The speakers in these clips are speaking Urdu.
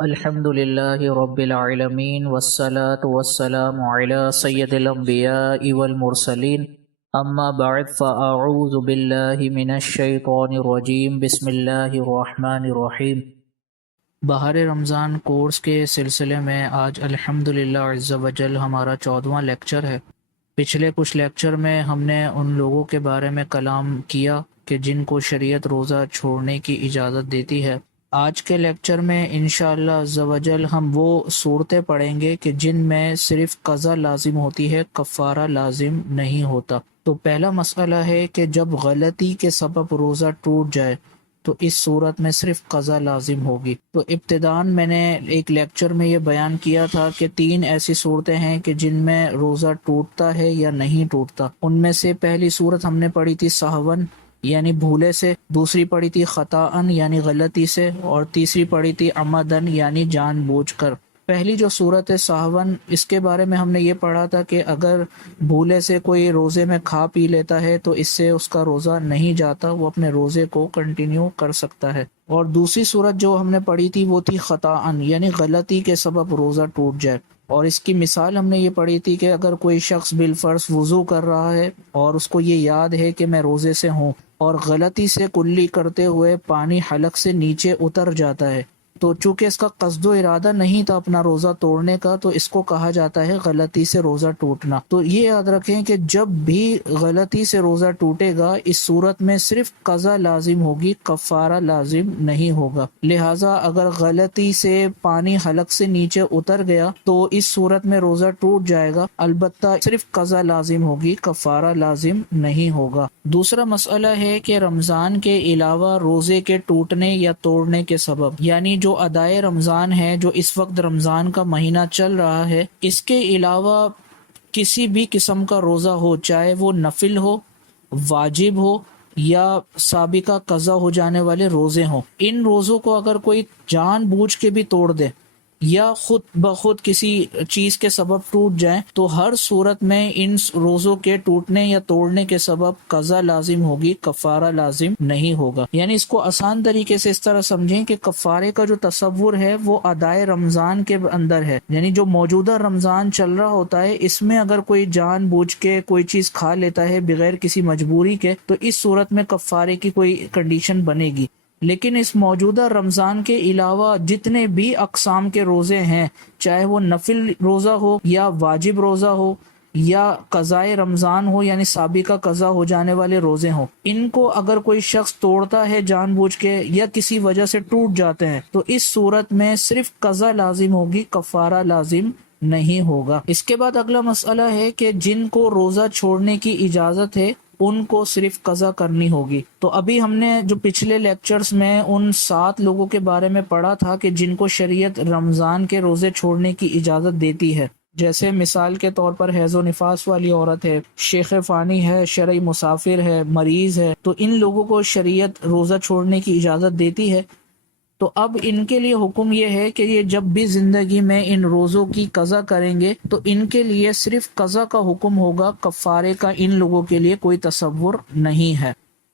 الحمد لله رب العالمين والصلاة والسلام على سيد الأنبياء والمرسلين أما بعد فأعوذ بالله من الشيطان الرجيم بسم الله الرحمن الرحيم۔ بہار رمضان کورس کے سلسلے میں آج الحمدللہ عز وجل ہمارا 14واں لیکچر ہے۔ پچھلے کچھ لیکچر میں ہم نے ان لوگوں کے بارے میں کلام کیا کہ جن کو شریعت روزہ چھوڑنے کی اجازت دیتی ہے۔ آج کے لیکچر میں انشاءاللہ عز وجل ہم وہ صورتیں پڑھیں گے کہ جن میں صرف قضا لازم ہوتی ہے، کفارہ لازم نہیں ہوتا۔ تو پہلا مسئلہ ہے کہ جب غلطی کے سبب روزہ ٹوٹ جائے تو اس صورت میں صرف قضا لازم ہوگی۔ تو ابتداً میں نے ایک لیکچر میں یہ بیان کیا تھا کہ 3 ایسی صورتیں ہیں کہ جن میں روزہ ٹوٹتا ہے یا نہیں ٹوٹتا۔ ان میں سے پہلی صورت ہم نے پڑھی تھی سہون یعنی بھولے سے، دوسری پڑھی تھی خطاً یعنی غلطی سے، اور تیسری پڑھی تھی عمدن یعنی جان بوجھ کر۔ پہلی جو صورت ہے سہون، اس کے بارے میں ہم نے یہ پڑھا تھا کہ اگر بھولے سے کوئی روزے میں کھا پی لیتا ہے تو اس سے اس کا روزہ نہیں جاتا، وہ اپنے روزے کو کنٹینیو کر سکتا ہے۔ اور دوسری صورت جو ہم نے پڑھی تھی وہ تھی خطاً یعنی غلطی کے سبب روزہ ٹوٹ جائے، اور اس کی مثال ہم نے یہ پڑھی تھی کہ اگر کوئی شخص بالفرض وضو کر رہا ہے اور اس کو یہ یاد ہے کہ میں روزے سے ہوں، اور غلطی سے کلی کرتے ہوئے پانی حلق سے نیچے اتر جاتا ہے، تو چونکہ اس کا قصد و ارادہ نہیں تھا اپنا روزہ توڑنے کا، تو اس کو کہا جاتا ہے غلطی سے روزہ ٹوٹنا۔ تو یہ یاد رکھیں کہ جب بھی غلطی سے روزہ ٹوٹے گا اس صورت میں صرف قضا لازم ہوگی، کفارہ لازم نہیں ہوگا۔ لہٰذا اگر غلطی سے پانی حلق سے نیچے اتر گیا تو اس صورت میں روزہ ٹوٹ جائے گا، البتہ صرف قضا لازم ہوگی، کفارہ لازم نہیں ہوگا۔ دوسرا مسئلہ ہے کہ رمضان کے علاوہ روزے کے ٹوٹنے یا توڑنے کے سبب، یعنی جو ادائے رمضان ہے، جو اس وقت رمضان کا مہینہ چل رہا ہے، اس کے علاوہ کسی بھی قسم کا روزہ ہو، چاہے وہ نفل ہو، واجب ہو یا سابقہ قضا ہو جانے والے روزے ہوں، ان روزوں کو اگر کوئی جان بوجھ کے بھی توڑ دے یا خود بخود کسی چیز کے سبب ٹوٹ جائیں، تو ہر صورت میں ان روزوں کے ٹوٹنے یا توڑنے کے سبب قضا لازم ہوگی، کفارہ لازم نہیں ہوگا۔ یعنی اس کو آسان طریقے سے اس طرح سمجھیں کہ کفارے کا جو تصور ہے وہ ادائے رمضان کے اندر ہے، یعنی جو موجودہ رمضان چل رہا ہوتا ہے اس میں اگر کوئی جان بوجھ کے کوئی چیز کھا لیتا ہے بغیر کسی مجبوری کے، تو اس صورت میں کفارے کی کوئی کنڈیشن بنے گی۔ لیکن اس موجودہ رمضان کے علاوہ جتنے بھی اقسام کے روزے ہیں، چاہے وہ نفل روزہ ہو یا واجب روزہ ہو یا قضائے رمضان ہو یعنی سابقہ قضا ہو جانے والے روزے ہوں، ان کو اگر کوئی شخص توڑتا ہے جان بوجھ کے یا کسی وجہ سے ٹوٹ جاتے ہیں تو اس صورت میں صرف قضا لازم ہوگی، کفارہ لازم نہیں ہوگا۔ اس کے بعد اگلا مسئلہ ہے کہ جن کو روزہ چھوڑنے کی اجازت ہے ان کو صرف قضا کرنی ہوگی۔ تو ابھی ہم نے جو پچھلے لیکچرز میں ان 7 لوگوں کے بارے میں پڑھا تھا کہ جن کو شریعت رمضان کے روزے چھوڑنے کی اجازت دیتی ہے، جیسے مثال کے طور پر حیض و نفاس والی عورت ہے، شیخ فانی ہے، شرعی مسافر ہے، مریض ہے، تو ان لوگوں کو شریعت روزہ چھوڑنے کی اجازت دیتی ہے۔ تو اب ان کے لیے حکم یہ ہے کہ یہ جب بھی زندگی میں ان روزوں کی قضا کریں گے تو ان کے لیے صرف قضا کا حکم ہوگا، کفارے کا ان لوگوں کے لیے کوئی تصور نہیں ہے۔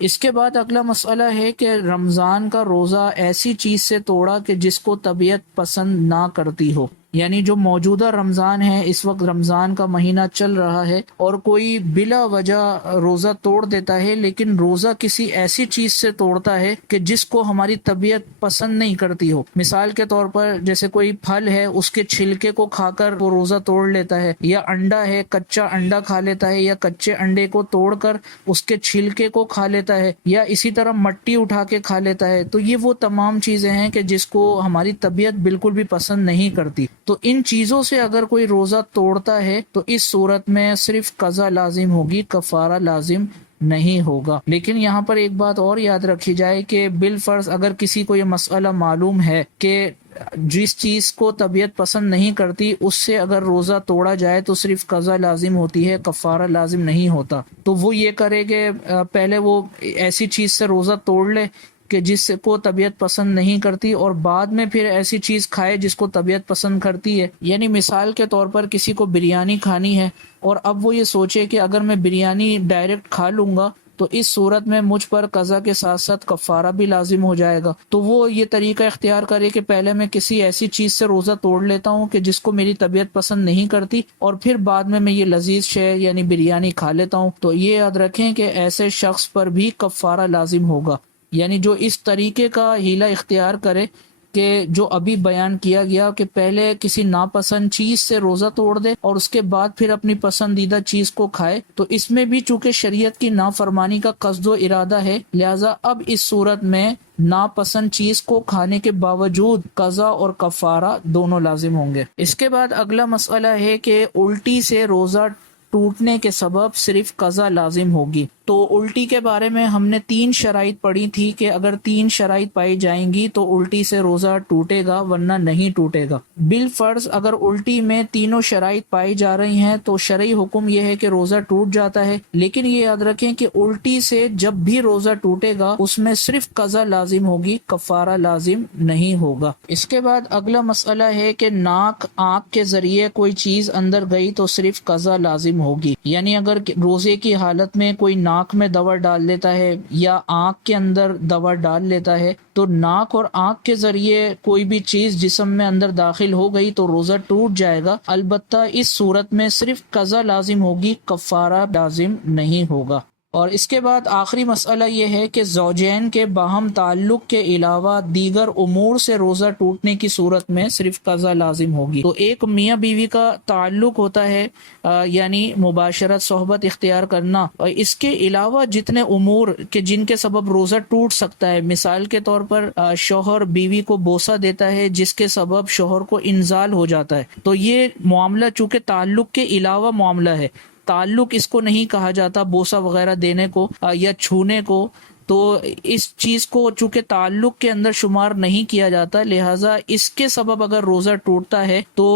اس کے بعد اگلا مسئلہ ہے کہ رمضان کا روزہ ایسی چیز سے توڑا کہ جس کو طبیعت پسند نہ کرتی ہو، یعنی جو موجودہ رمضان ہے، اس وقت رمضان کا مہینہ چل رہا ہے اور کوئی بلا وجہ روزہ توڑ دیتا ہے، لیکن روزہ کسی ایسی چیز سے توڑتا ہے کہ جس کو ہماری طبیعت پسند نہیں کرتی ہو۔ مثال کے طور پر جیسے کوئی پھل ہے، اس کے چھلکے کو کھا کر وہ روزہ توڑ لیتا ہے، یا انڈا ہے، کچا انڈا کھا لیتا ہے، یا کچے انڈے کو توڑ کر اس کے چھلکے کو کھا لیتا ہے، یا اسی طرح مٹی اٹھا کے کھا لیتا ہے۔ تو یہ وہ تمام چیزیں ہیں کہ جس کو ہماری طبیعت بالکل بھی پسند نہیں کرتی۔ تو ان چیزوں سے اگر کوئی روزہ توڑتا ہے تو اس صورت میں صرف قضا لازم ہوگی، کفارہ لازم نہیں ہوگا۔ لیکن یہاں پر ایک بات اور یاد رکھی جائے کہ بالفرض اگر کسی کو یہ مسئلہ معلوم ہے کہ جس چیز کو طبیعت پسند نہیں کرتی اس سے اگر روزہ توڑا جائے تو صرف قضا لازم ہوتی ہے، کفارہ لازم نہیں ہوتا، تو وہ یہ کرے کہ پہلے وہ ایسی چیز سے روزہ توڑ لے کہ جس کو طبیعت پسند نہیں کرتی، اور بعد میں پھر ایسی چیز کھائے جس کو طبیعت پسند کرتی ہے۔ یعنی مثال کے طور پر کسی کو بریانی کھانی ہے اور اب وہ یہ سوچے کہ اگر میں بریانی ڈائریکٹ کھا لوں گا تو اس صورت میں مجھ پر قضا کے ساتھ ساتھ کفارہ بھی لازم ہو جائے گا۔ تو وہ یہ طریقہ اختیار کرے کہ پہلے میں کسی ایسی چیز سے روزہ توڑ لیتا ہوں کہ جس کو میری طبیعت پسند نہیں کرتی، اور پھر بعد میں یہ لذیذ شے یعنی بریانی کھا لیتا ہوں۔ تو یہ یاد رکھیں کہ ایسے شخص پر بھی کفارہ لازم ہوگا، یعنی جو اس طریقے کا حیلہ اختیار کرے کہ جو ابھی بیان کیا گیا کہ پہلے کسی ناپسند چیز سے روزہ توڑ دے اور اس کے بعد پھر اپنی پسندیدہ چیز کو کھائے، تو اس میں بھی چونکہ شریعت کی نافرمانی کا قصد و ارادہ ہے، لہذا اب اس صورت میں ناپسند چیز کو کھانے کے باوجود قضا اور کفارہ دونوں لازم ہوں گے۔ اس کے بعد اگلا مسئلہ ہے کہ الٹی سے روزہ ٹوٹنے کے سبب صرف قضا لازم ہوگی۔ تو الٹی کے بارے میں ہم نے 3 شرائط پڑھی تھی کہ اگر 3 شرائط پائی جائیں گی تو الٹی سے روزہ ٹوٹے گا ورنہ نہیں ٹوٹے گا۔ بالفرض اگر الٹی میں تینوں شرائط پائی جا رہی ہیں تو شرعی حکم یہ ہے کہ روزہ ٹوٹ جاتا ہے، لیکن یہ یاد رکھیں کہ الٹی سے جب بھی روزہ ٹوٹے گا اس میں صرف قضا لازم ہوگی، کفارہ لازم نہیں ہوگا۔ اس کے بعد اگلا مسئلہ ہے کہ ناک آنکھ کے ذریعے کوئی چیز اندر گئی تو صرف قضا لازم ہوگی، یعنی اگر روزے کی حالت میں کوئی ناک میں دوا ڈال لیتا ہے یا آنکھ کے اندر دوا ڈال لیتا ہے تو ناک اور آنکھ کے ذریعے کوئی بھی چیز جسم میں اندر داخل ہو گئی تو روزہ ٹوٹ جائے گا، البتہ اس صورت میں صرف قضا لازم ہوگی، کفارہ لازم نہیں ہوگا۔ اور اس کے بعد آخری مسئلہ یہ ہے کہ زوجین کے باہم تعلق کے علاوہ دیگر امور سے روزہ ٹوٹنے کی صورت میں صرف قضا لازم ہوگی۔ تو ایک میاں بیوی کا تعلق ہوتا ہے یعنی مباشرت، صحبت اختیار کرنا، اور اس کے علاوہ جتنے امور کہ جن کے سبب روزہ ٹوٹ سکتا ہے، مثال کے طور پر شوہر بیوی کو بوسہ دیتا ہے جس کے سبب شوہر کو انزال ہو جاتا ہے، تو یہ معاملہ چونکہ تعلق کے علاوہ معاملہ ہے، تعلق اس کو نہیں کہا جاتا بوسہ وغیرہ دینے کو یا چھونے کو، تو اس چیز کو چونکہ تعلق کے اندر شمار نہیں کیا جاتا، لہٰذا اس کے سبب اگر روزہ ٹوٹتا ہے تو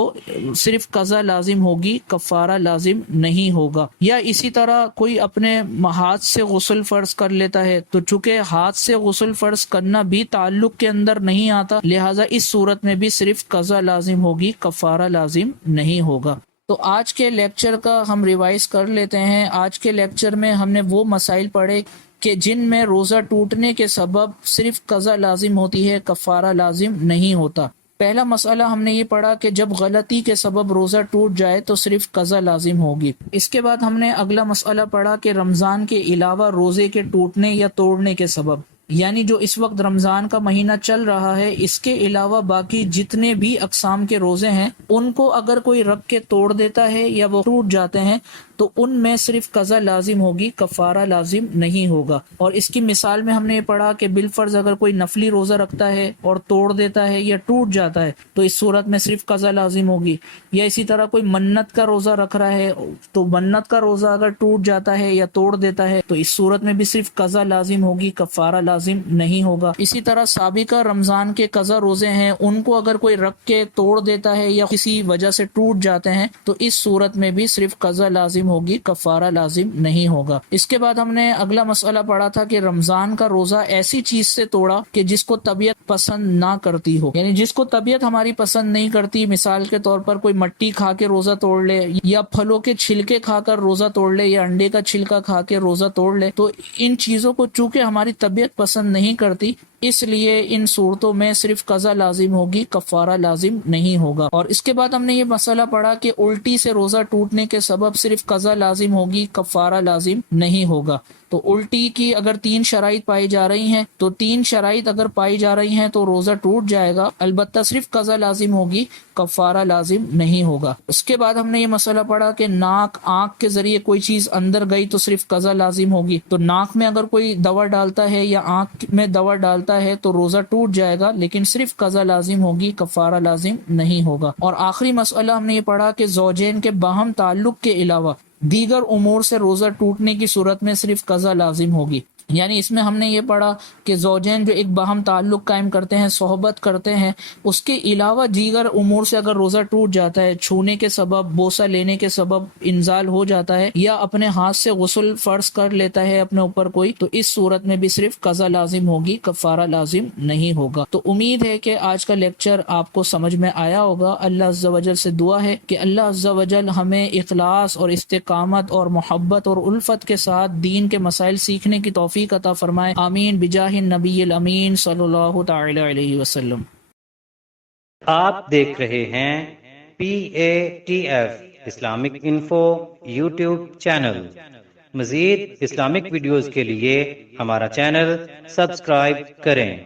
صرف قضا لازم ہوگی، کفارہ لازم نہیں ہوگا۔ یا اسی طرح کوئی اپنے ہاتھ سے غسل فرض کر لیتا ہے تو چونکہ ہاتھ سے غسل فرض کرنا بھی تعلق کے اندر نہیں آتا، لہٰذا اس صورت میں بھی صرف قضا لازم ہوگی، کفارہ لازم نہیں ہوگا۔ تو آج کے لیکچر کا ہم ریوائز کر لیتے ہیں۔ آج کے لیکچر میں ہم نے وہ مسائل پڑھے کہ جن میں روزہ ٹوٹنے کے سبب صرف قضا لازم ہوتی ہے، کفارہ لازم نہیں ہوتا۔ پہلا مسئلہ ہم نے یہ پڑھا کہ جب غلطی کے سبب روزہ ٹوٹ جائے تو صرف قضا لازم ہوگی۔ اس کے بعد ہم نے اگلا مسئلہ پڑھا کہ رمضان کے علاوہ روزے کے ٹوٹنے یا توڑنے کے سبب، یعنی جو اس وقت رمضان کا مہینہ چل رہا ہے اس کے علاوہ باقی جتنے بھی اقسام کے روزے ہیں ان کو اگر کوئی رکھ کے توڑ دیتا ہے یا وہ ٹوٹ جاتے ہیں تو ان میں صرف قضا لازم ہوگی، کفارہ لازم نہیں ہوگا۔ اور اس کی مثال میں ہم نے یہ پڑھا کہ بالفرض اگر کوئی نفلی روزہ رکھتا ہے اور توڑ دیتا ہے یا ٹوٹ جاتا ہے تو اس صورت میں صرف قضا لازم ہوگی۔ یا اسی طرح کوئی منت کا روزہ رکھ رہا ہے تو منت کا روزہ اگر ٹوٹ جاتا ہے یا توڑ دیتا ہے تو اس صورت میں بھی صرف قضا لازم ہوگی، کفارہ لازم نہیں ہوگا۔ اسی طرح سابقہ رمضان کے قضا روزے ہیں ان کو اگر کوئی رکھ کے توڑ دیتا ہے یا کسی وجہ سے ٹوٹ جاتے ہیں تو اس صورت میں بھی صرف قضا لازم ہوگی، کفارہ لازم نہیں ہوگا۔ اس کے بعد ہم نے اگلا مسئلہ پڑھا تھا کہ رمضان کا روزہ ایسی چیز سے توڑا کہ جس کو طبیعت پسند نہ کرتی ہو، یعنی جس کو طبیعت ہماری پسند نہیں کرتی، مثال کے طور پر کوئی مٹی کھا کے روزہ توڑ لے یا پھلوں کے چھلکے کھا کر روزہ توڑ لے یا انڈے کا چھلکا کھا کے روزہ توڑ لے، تو ان چیزوں کو چونکہ ہماری طبیعت پسند نہیں کرتی اس لیے ان صورتوں میں صرف قضا لازم ہوگی، کفارہ لازم نہیں ہوگا۔ اور اس کے بعد ہم نے یہ مسئلہ پڑھا کہ الٹی سے روزہ ٹوٹنے کے سبب صرف قضا لازم ہوگی، کفارہ لازم نہیں ہوگا۔ تو الٹی کی اگر 3 شرائط پائی جا رہی ہیں تو 3 شرائط اگر پائی جا رہی ہیں تو روزہ ٹوٹ جائے گا، البتہ صرف قضا لازم ہوگی، کفارہ لازم نہیں ہوگا۔ اس کے بعد ہم نے یہ مسئلہ پڑھا کہ ناک آنکھ کے ذریعے کوئی چیز اندر گئی تو صرف قضا لازم ہوگی، تو ناک میں اگر کوئی دوا ڈالتا ہے یا آنکھ میں دوا ڈالتا ہے تو روزہ ٹوٹ جائے گا، لیکن صرف قضا لازم ہوگی، کفارہ لازم نہیں ہوگا۔ اور آخری مسئلہ ہم نے یہ پڑھا کہ زوجین کے باہم تعلق کے علاوہ دیگر امور سے روزہ ٹوٹنے کی صورت میں صرف قضا لازم ہوگی۔ یعنی اس میں ہم نے یہ پڑھا کہ زوجین جو ایک باہم تعلق قائم کرتے ہیں، صحبت کرتے ہیں، اس کے علاوہ دیگر امور سے اگر روزہ ٹوٹ جاتا ہے، چھونے کے سبب، بوسہ لینے کے سبب انزال ہو جاتا ہے، یا اپنے ہاتھ سے غسل فرض کر لیتا ہے اپنے اوپر کوئی، تو اس صورت میں بھی صرف قضا لازم ہوگی، کفارہ لازم نہیں ہوگا۔ تو امید ہے کہ آج کا لیکچر آپ کو سمجھ میں آیا ہوگا۔ اللہ عز و جل سے دعا ہے کہ اللہ عز و جل ہمیں اخلاص اور استقامت اور محبت اور الفت کے ساتھ دین کے مسائل سیکھنے کی توفیق عطا فرمائے، آمین بجاہ النبی الامین صلی اللہ تعالی علیہ وسلم۔ آپ دیکھ رہے ہیں PATF Islamic info YouTube channel. مزید اسلامک ویڈیوز کے لیے ہمارا چینل سبسکرائب کریں۔